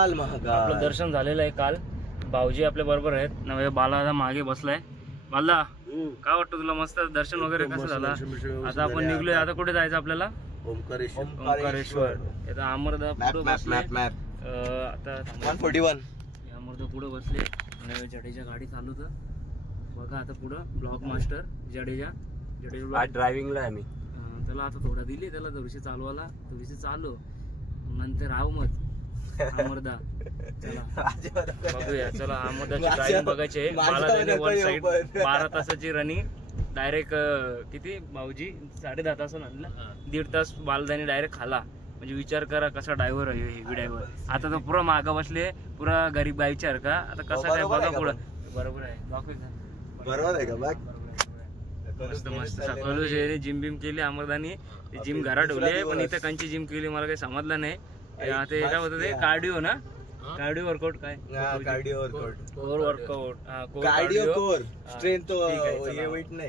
महाकाल महाकाल. आपलं दर्शन झालेलं आहे काल. भाऊजी आपल्या बरोबर आहेत. नव्हे बाला मागे बसलाय. बाला काय वाटतं तुला? मस्त दर्शन वगैरे कसं झालं? आता आपण निघलोय. आता कुठे जायचं आपल्याला? ओंकारेश्वर. आता अमरदा पुढे बसले. आता 141 अमरदा पुढे बसले. जडेजा गाडी चालवत बघा. आता पुढं ब्लॉक मास्टर जडेजा ड्रायव्हिंगला आहे मी. त्याला आता थोडा दिली त्याला थोडीशी चालवायला. थोडीशी चालव नंतर राहू मत अमरदा. चला बघूया. चला अमरदाची ड्रायव्हिंग बघायची आहे. मला त्याने वन साइड 12 तासाची रनिंग डायरेक्ट किती भाऊजी 10.5 तास आणलं. 1.5 तास बालदाने डायरेक्ट खाला. म्हणजे विचार करा कसा ड्रायव्हर आहे हेवी ड्रायव्हर. आता तो पुरा मागं बसले पुरा गरीब बाईचार का. आता कसा काय बघा पुढं. बरोबर आहे. बरोबर आहे का? मस्त मस्त सकाळी जिम बिम केली अमरदानी. जिम घरात ठेवली पण इथं कंची जिम केली मला काही समजलं नाही. ते काय होतं ते कार्डिओ ना. कार्डिओ वर्कआउट काय? Cardio workout. Core workout. Cardio core strength.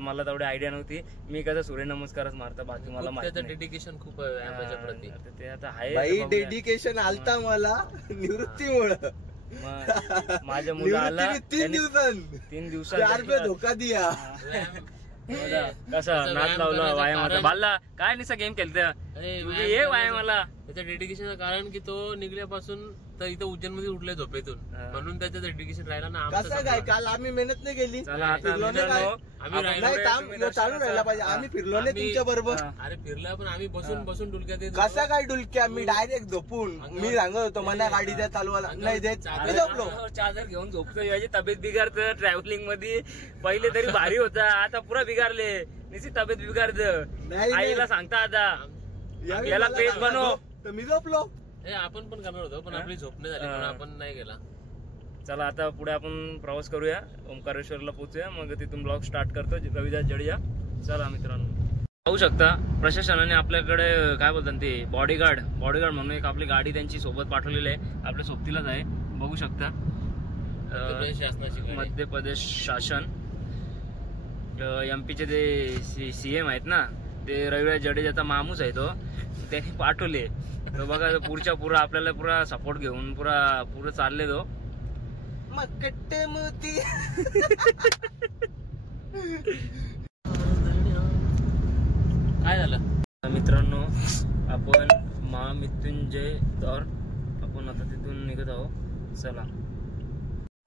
मला तेवढी आयडिया नव्हती. मी कसं सूर्यनमस्कारच मारता. बाकी मला त्याचं डेडिकेशन खूप आहे. ते आता आहे डेडिकेशन आलता मला निवृत्तीमुळे. माझ्या मुलं आला 3 दिवसात धोका दिया. कसा नाच लावला व्यायामाचा. बालला काय नाही गेम खेळत ये व्यायामाला. त्याचं डेडिकेशनचं कारण की तो निघल्यापासून तर इथं उज्जैन मध्ये उठले झोपेतून म्हणून त्याचं डेडिकेशन राहिला ना. कसं काय काल आम्ही मेहनत नाही केली. चालू राहिला पाहिजे. आम्ही फिरलो नाही तुमच्या बरोबर. अरे फिरला पण आम्ही बसून बसून डुलक्या. कसा काय डुलक्या? मी डायरेक्ट झोपून मी सांगत होतो मला गाडी द्या चालवायला. नाही देत. मी झोपलो. चादर घेऊन झोपतो. याची तब्येत बिघाडतं ट्रॅव्हलिंग मध्ये. पहिले तरी भारी होता आता पुरा बिघारले. निश्चित तब्येत बिघाडत. आईला सांगता आता याला पेज बनव. मी झोपलो. आपण पण करणार होतो पण आपली झोप नाही झाली म्हणून आपण नाही गेला. चला आता पुढे आपण प्रवास करूया. ओंकारेश्वरला पोहोचूया. मग तिथून ब्लॉग स्टार्ट करतो. रविदास जडेजा. चला मित्रांनो पाहू शकता प्रशासनाने आपल्याकडे काय बोलतात ते बॉडीगार्ड म्हणून एक आपली गाडी त्यांची सोबत पाठवलेली आहे. आपल्या सोबतीलाच आहे. बघू शकता मध्य प्रदेश शासन MP चे ते CM आहेत ना ते रविदास जडेजाचा मामूच आहे तो. त्यांनी पाठवले. तो बघा पुढच्या पुरा आपल्याला पुरा सपोर्ट घेऊन पुरं चालले तो. मकट्टे मोती. काय झालं मित्रांनो? आपण महामृत्युंजय दौर आपण आता तिथून निघत आहोत. चला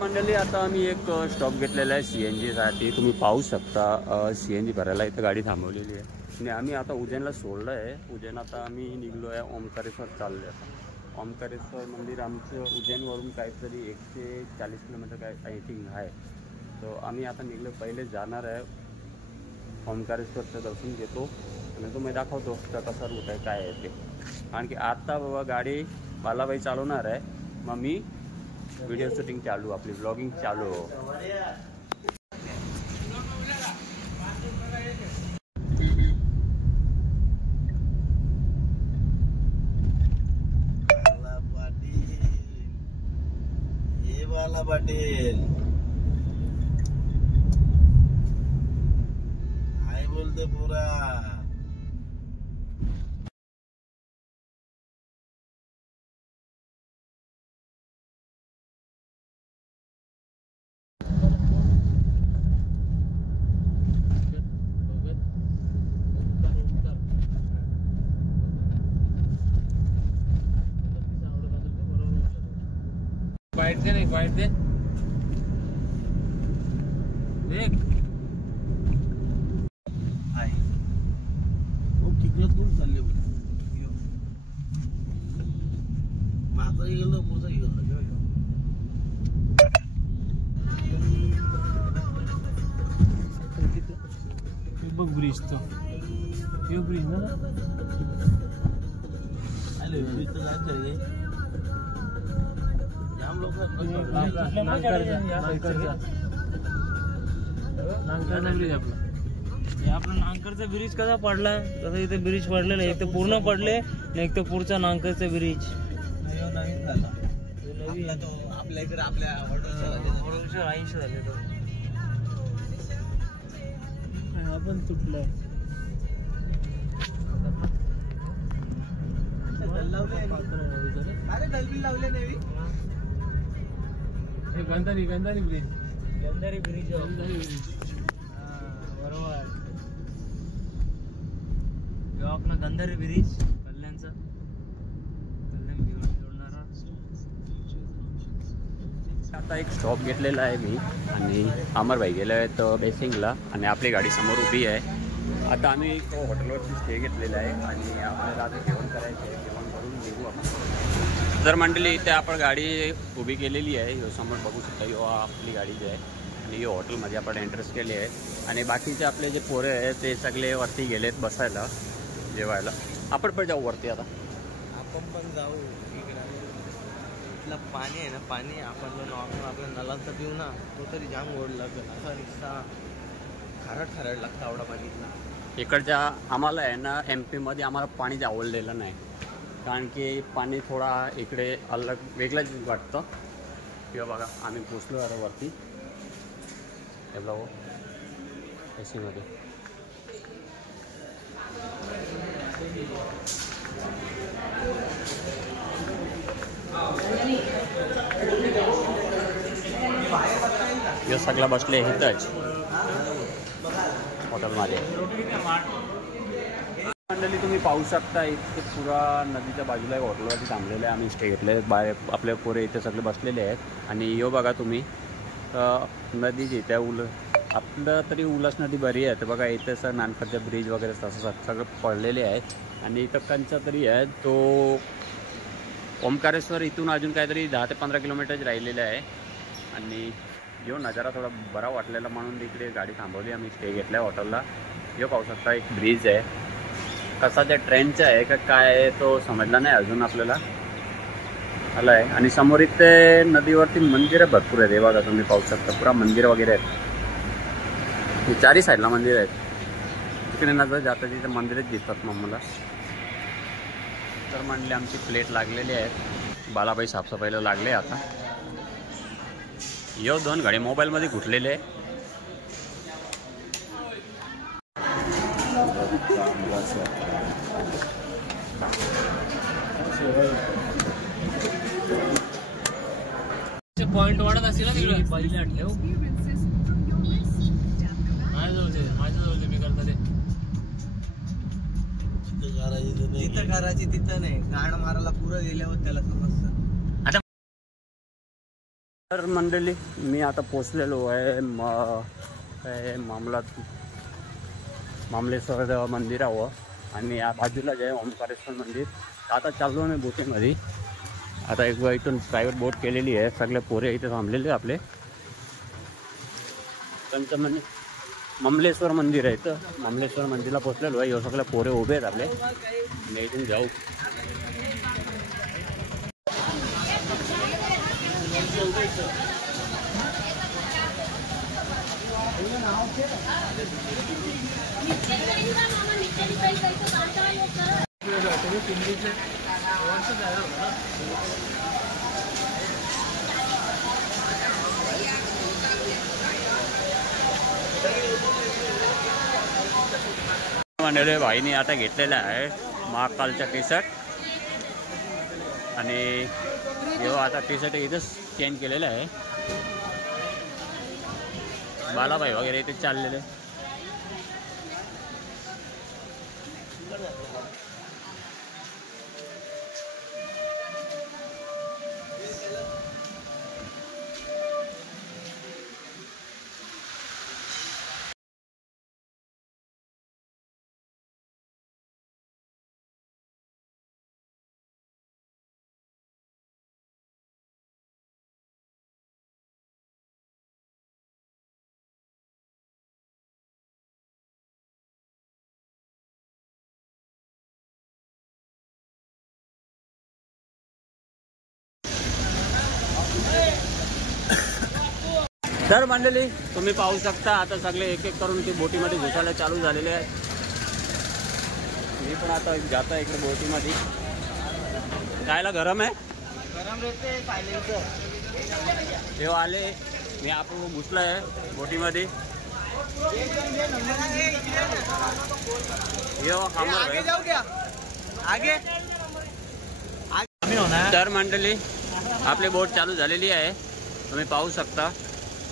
मंडळी आता आम्ही एक स्टॉप घेतलेला आहे CNG साठी. तुम्ही पाहू शकता CNG भरायला इथं गाडी थांबवलेली आहे. आणि आम्ही आता उज्जैनला सोडलं आहे. उज्जैन आता आम्ही निघलो आहे. ओंकारेश्वर चाललो आहे. ओंकारेश्वर मंदिर आमचं उज्जैनवरून काहीतरी 140 किलोमीटर काय आय थिंक आहे. तो आम्ही आता निघलो. पहिले जाणार आहे ओंकारेश्वरचं दर्शन घेतो आणि तो मी दाखवतो का कसा रूट आहे काय आहे ते. कारण की आता बाबा गाडी बालाबाई चालवणार आहे. मग मी व्हिडिओ शूटिंग चालू आपली ब्लॉगिंग चालू. पाटील आई बोलते पुरा. बाईट दे नाही बाईट दे. तिकडं चालले माझा गेलो मोठा गेलो. बघ ब्रिज तो ब्रिज ना. अरे ब्रिज तर जायचं जाम लोक. आपला नांकरचा ब्रिज कसा पडला तसं इथे ब्रिज पडलेला आहे. एक तर पूर्ण पडले एक तर पुढचा नांकरचा ब्रिज आपल्या इकडे आपल्या 80 झाले. आपण तुटलं. अरे दलबी लावले नाही. Gandhari bridge. Gandhari bridge Gandhari bridge. बरोबर. जो आपला गंधारी ब्रिज कल्याणचा कल्याण जोडणारा. आता एक स्टॉप घेतलेला आहे मी आणि अमरभाई गेले आहेत बेसिंगला आणि आपली गाडी समोर उभी आहे. आता आम्ही एक हॉटेलवरती स्टे घेतलेला आहे आणि आपल्याला आता जेवण करायचं आहे. जेवण करून निघू आपण. जर मंडळी इथे आपण गाडी उभी केलेली आहे. ह्यो समोर बघू शकता, ह्यो आपली गाडी जी आहे आणि ह्यो हॉटेलमध्ये आपण एंट्रेस केली आहे आणि बाकीचे आपले जे पोरे आहेत ते सगळे वरती गेलेत बसायला जेवायला. आपण पण जाऊ वरती आता. आपण पण जाऊ. इथलं पाणी आहे ना, पाणी आपण जो नॉर्मल आपल्या नलांचा देऊ ना, तो तरी जाम गोड लागेल. असा रिक्षा खारट लागतं आवडा पाणीतला. इकडच्या आम्हाला आहे ना MP मध्ये आम्हाला पाणी आवडलेलं नाही, कारण की पाणी थोडा इकडे अलग वेगळंच वाटतं. किंवा बघा आम्ही पोचलो आता वरती एवढा हो AC मध्ये. हे सगळं बसले इथंच हॉटेलमध्ये. मंडळी तुम्ही पाहू शकता इथे पुरा नदीच्या बाजूला एक हॉटेलवरती थांबलेले आहे. आम्ही स्टे घेतले बाहेर. आपले पोरे इथे सगळे बसलेले आहेत आणि यो बघा तुम्ही नदी त्या आपलं तरी उल्हास नदी बरी आहे. तर बघा इथे सर नानखडच्या ब्रिज वगैरे तसं सगळं पडलेले आहेत आणि इथं कंचा तरी आहे तो ओमकारेश्वर. इथून अजून काहीतरी 10 ते 15 किलोमीटर राहिलेले आहे आणि यो नजारा थोडा बरा वाटलेला म्हणून इकडे गाडी थांबवली. आम्ही स्टे घेतला आहे हॉटेलला. यो पाहू शकता एक ब्रिज आहे. कसा त्या ट्रेनचा आहे का काय आहे तो समजला नाही अजून आपल्याला. आला आहे आणि समोर इथे नदीवरती मंदिरं भरपूर आहेत. हे बघा तुम्ही पाहू शकता पुरा मंदिर वगैरे आहेत. चारी साईडला मंदिर आहेत. तिकडे नजर जातं तिथे मंदिरच दिसतात मग मला. तर म्हणले आमची प्लेट लागलेली आहेत. बालाबाई साफसफाईला लागले आता. यो 2 घडी मोबाईलमध्ये घुटलेले आहे. पॉइंट वाढत असेल ना तिकडे. पहिल्या ठेव माझ्याजवळ मी करता ते जिथं करायची तिथं नाही. गाण मारायला पुरं गेल्यावर त्याला समजतं. तर मंडळी मी आता पोचलेलो आहे मामलेश्वर मंदिरावर आणि या बाजूला जे आहे ओंकारेश्वर मंदिर. आता चाललो नाही बोटीमध्ये. आता एक इथून प्रायव्हेट बोट केलेली आहे. सगळे पोरे इथे थांबलेले आपले. त्यांचं म्हणजे मामलेश्वर मंदिर आहे. तर मामलेश्वर मंदिरला पोचलेलो आहे. हे सगळे पोरे उभे आहेत आपले आणि इथून जाऊ. मंडळी भाईने आता घेतलेला आहे महाकालचा टी शर्ट आणि जेव्हा आता टी शर्ट इथंच चेंज केलेलं आहे. बालाबाई वगैरे इथे चाललेले. तर मंडळी तुम्ही पाहू शकता आता सगळे एक एक करून ती बोटीमध्ये घुसायला चालू झालेले आहेत. मी पण आता जात आहे इकडे बोटीमध्ये. खायला गरम आहे. गरम रहते सायलेन्सर. तेव्हा आले मी आपण घुसला आहे बोटीमध्ये. तर मंडळी आपली बोट चालू झालेली आहे तुम्ही पाहू शकता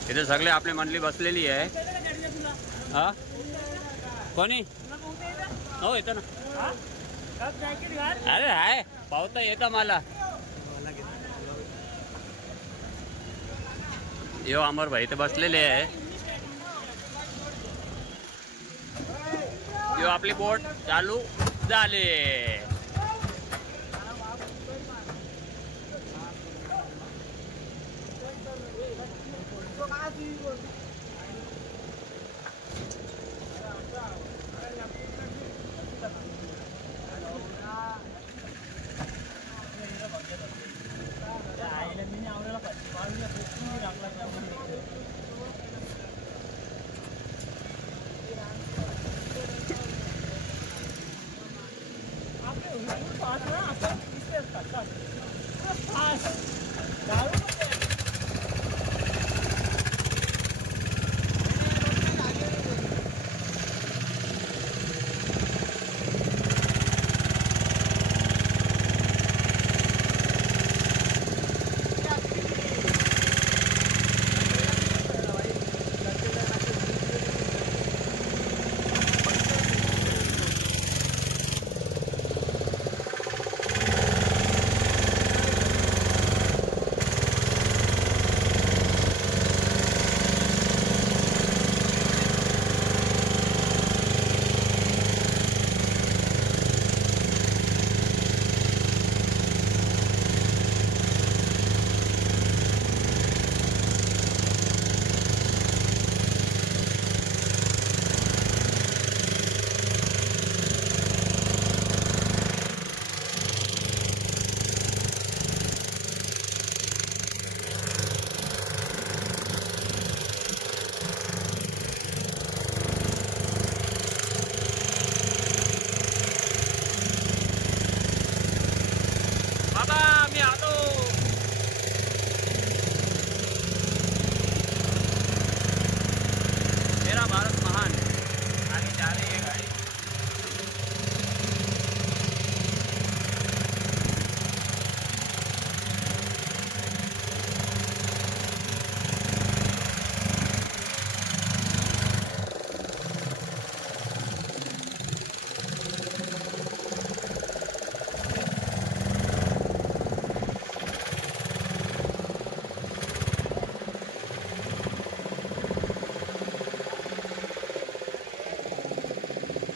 इथे सगळे आपली मंडळी बसलेली आहे. हा कोणी हो येतं ना. अरे हाय पावता येतं मला. यो अमर भाई इथे बसलेले आहे. यो आपली बोट चालू झाली.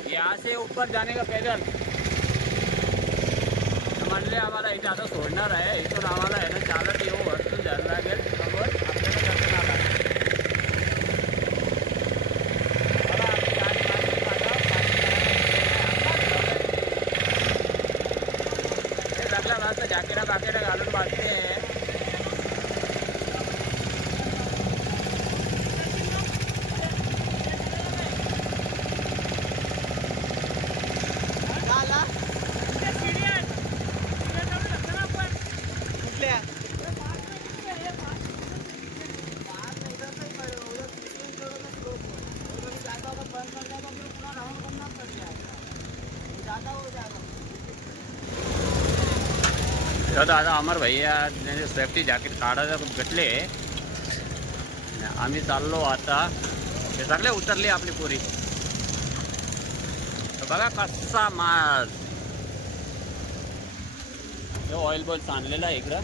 यहाँ से ऊपर जाने का पैदल म्हणले आम्हाला इथे आता सोडणार आहे. इथून आम्हाला आहे ना चालत येऊ वरतून जायला लागेल. बरोबर आपल्याला दर्शनाला सगळ्या मस्त जॅकेटा बाकेटा घालून बांधते. दादा अमर भैया सेफ्टी जॅकेट काढायला भेटले. आम्ही चाललो आता. हे सगळे उतरले आपली पुरी. बघा कसा माल ऑइल बॉल्स आणलेला आहे इकडं.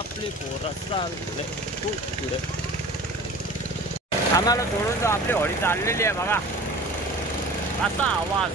आपली पोरं चालले खूप पुढे. आम्हाला सोडून आपली होडी चाललेली आहे. बघा असा आवाज.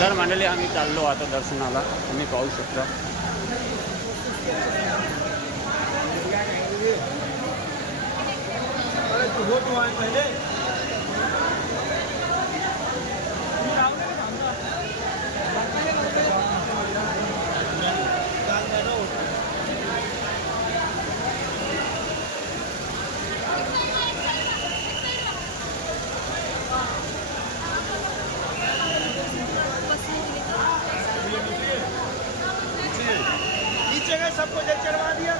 तर मंडळी आम्ही चाललो आता दर्शनाला, तुम्ही पाहू शकता. सबको चढ़वा दिया.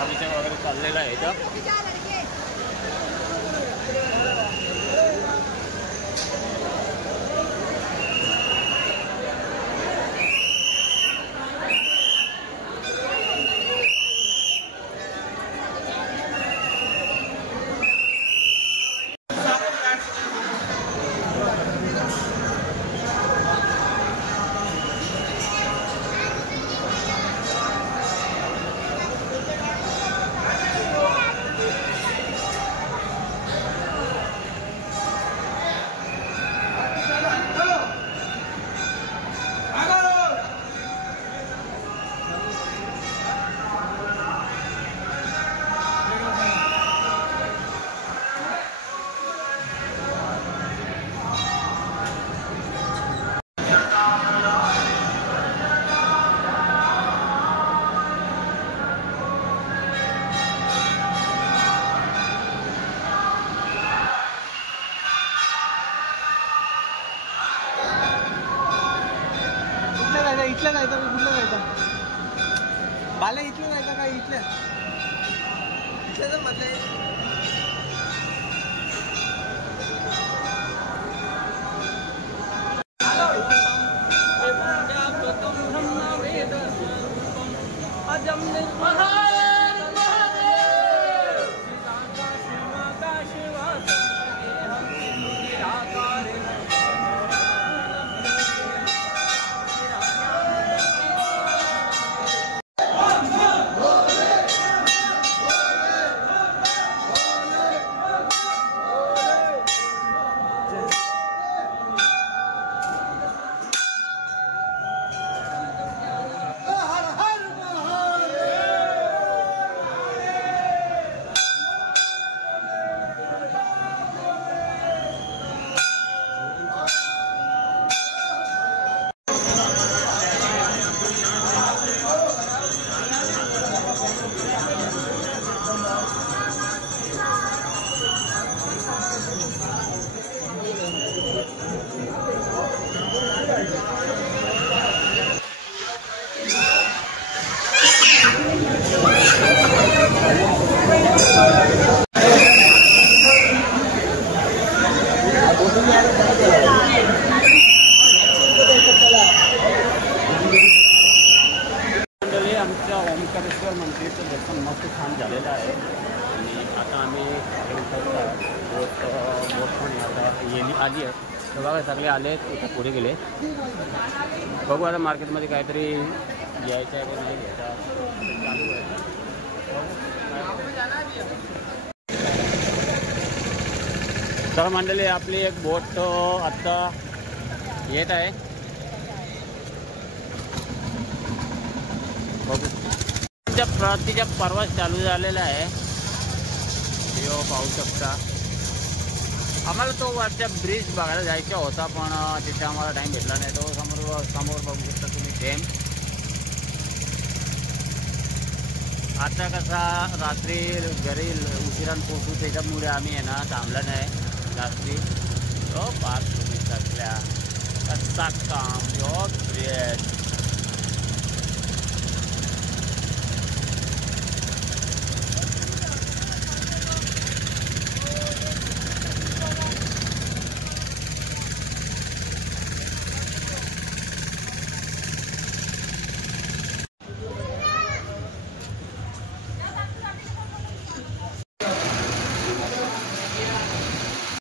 अभिषेक वगैरे चाललेला आहे इथं. इथलं जायचं कुठलं जायचं बाला इथलं जायचं काय इथल्या तर म्हटलं आमच्या ओंकारेश्वर मंदिराचं दर्शन मस्त छान झालेलं आहे आणि आता आम्ही बोट पण आता येली आली आहे. तर बघा सगळे आले इथं पुढे गेले. बघू आता मार्केटमध्ये काहीतरी घ्यायचं आहे की नाही घ्यायचं चालू आहे. तर मंडळी आपली एक बोट आत्ता येत आहे. बघू प्रतिचा प्रवास चालू झालेला आहे. व्हिडिओ पाहू शकता. आम्हाला तो वरच्या ब्रिज बघायला जायचा होता पण तिथे आम्हाला टाईम भेटला नाही. तो समोर बघू शकता तुम्ही डॅम. आता कसा रात्री घरी उशिरान पोहोचू त्याच्यामुळे आम्ही आहे ना थांबला नाही रात्री. तो 5 किलोमीटरच्या कसा काम ब्रिज